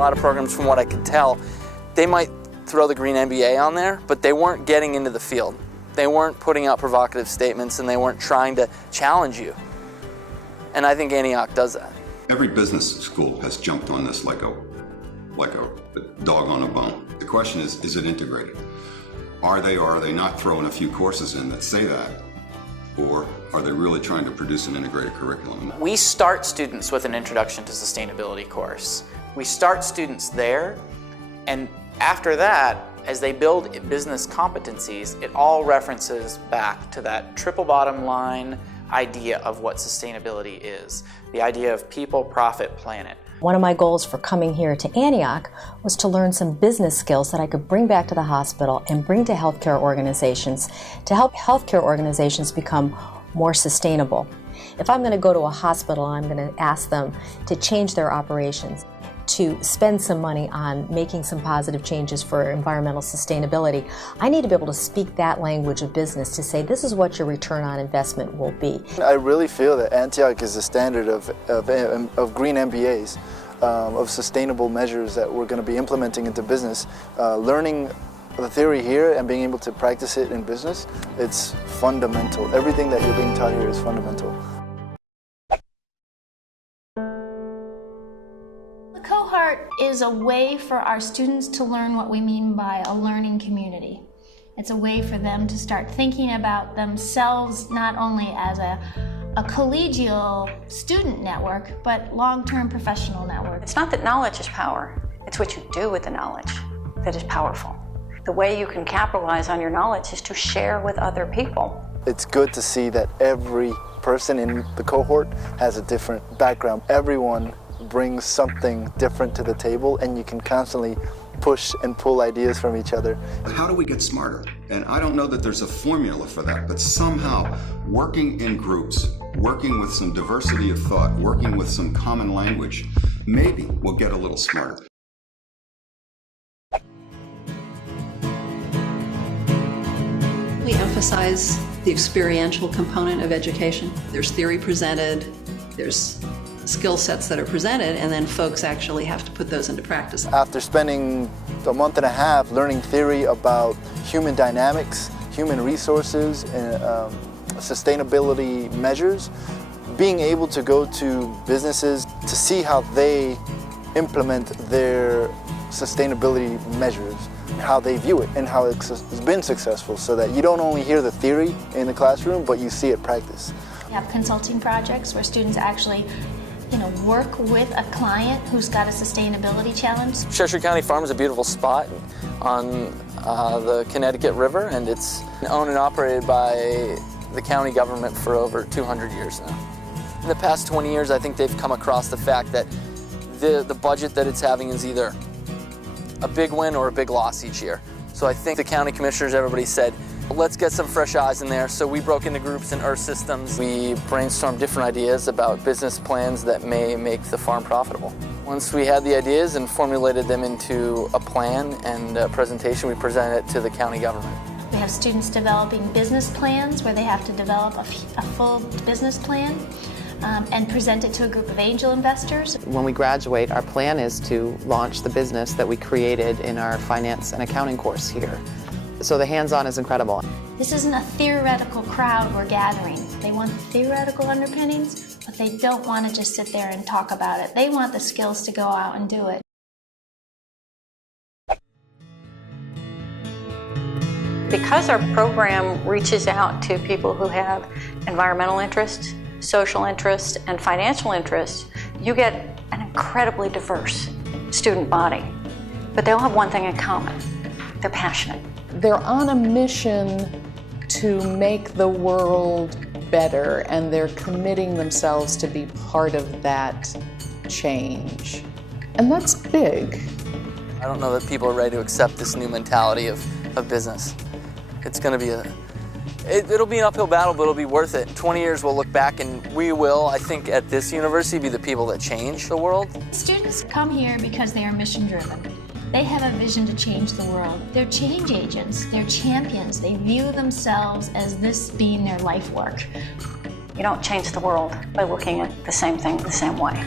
lot of programs, from what I could tell, they might throw the green MBA on there, but they weren't getting into the field. They weren't putting out provocative statements, and they weren't trying to challenge you. And I think Antioch does that. Every business school has jumped on this like a dog on a bone. The question is it integrated? Are they or are they not throwing a few courses in that say that? Or are they really trying to produce an integrated curriculum? We start students with an Introduction to Sustainability course. We start students there, and after that, as they build business competencies, it all references back to that triple bottom line idea of what sustainability is. The idea of people, profit, planet. One of my goals for coming here to Antioch was to learn some business skills that I could bring back to the hospital and bring to healthcare organizations to help healthcare organizations become more sustainable. If I'm going to go to a hospital, I'm going to ask them to change their operations, to spend some money on making some positive changes for environmental sustainability. I need to be able to speak that language of business to say this is what your return on investment will be. I really feel that Antioch is the standard of green MBAs, of sustainable measures that we're going to be implementing into business. Learning the theory here and being able to practice it in business, it's fundamental. Everything that you're being taught here is fundamental. Is a way for our students to learn what we mean by a learning community. It's a way for them to start thinking about themselves not only as a collegial student network, but long-term professional network. It's not that knowledge is power, it's what you do with the knowledge that is powerful. The way you can capitalize on your knowledge is to share with other people. It's good to see that every person in the cohort has a different background. Everyone brings something different to the table, and you can constantly push and pull ideas from each other. How do we get smarter? And I don't know that there's a formula for that, but somehow working in groups, working with some diversity of thought, working with some common language, maybe we'll get a little smarter. We emphasize the experiential component of education. There's theory presented, there's skill sets that are presented, and then folks actually have to put those into practice. After spending a month and a half learning theory about human dynamics, human resources, and sustainability measures, being able to go to businesses to see how they implement their sustainability measures, how they view it, and how it's been successful, so that you don't only hear the theory in the classroom, but you see it practice. We have consulting projects where students actually work with a client who's got a sustainability challenge. Cheshire County Farm is a beautiful spot on the Connecticut River, and it's owned and operated by the county government for over 200 years now. In the past 20 years, I think they've come across the fact that the budget that it's having is either a big win or a big loss each year. So I think the county commissioners, everybody said, let's get some fresh eyes in there. So we broke into groups in Earth Systems. We brainstormed different ideas about business plans that may make the farm profitable. Once we had the ideas and formulated them into a plan and a presentation, we presented it to the county government. We have students developing business plans where they have to develop a full business plan and present it to a group of angel investors. When we graduate, our plan is to launch the business that we created in our finance and accounting course here. So the hands-on is incredible. This isn't a theoretical crowd we're gathering. They want the theoretical underpinnings, but they don't want to just sit there and talk about it. They want the skills to go out and do it. Because our program reaches out to people who have environmental interests, social interests, and financial interests, you get an incredibly diverse student body. But they all have one thing in common. They're passionate. They're on a mission to make the world better, and they're committing themselves to be part of that change. And that's big. I don't know that people are ready to accept this new mentality of business. It's going to be it'll be an uphill battle, but it'll be worth it. In 20 years, we'll look back and we will, I think, at this university, be the people that change the world. Students come here because they are mission-driven. They have a vision to change the world. They're change agents, they're champions. They view themselves as this being their life work. You don't change the world by looking at the same thing the same way.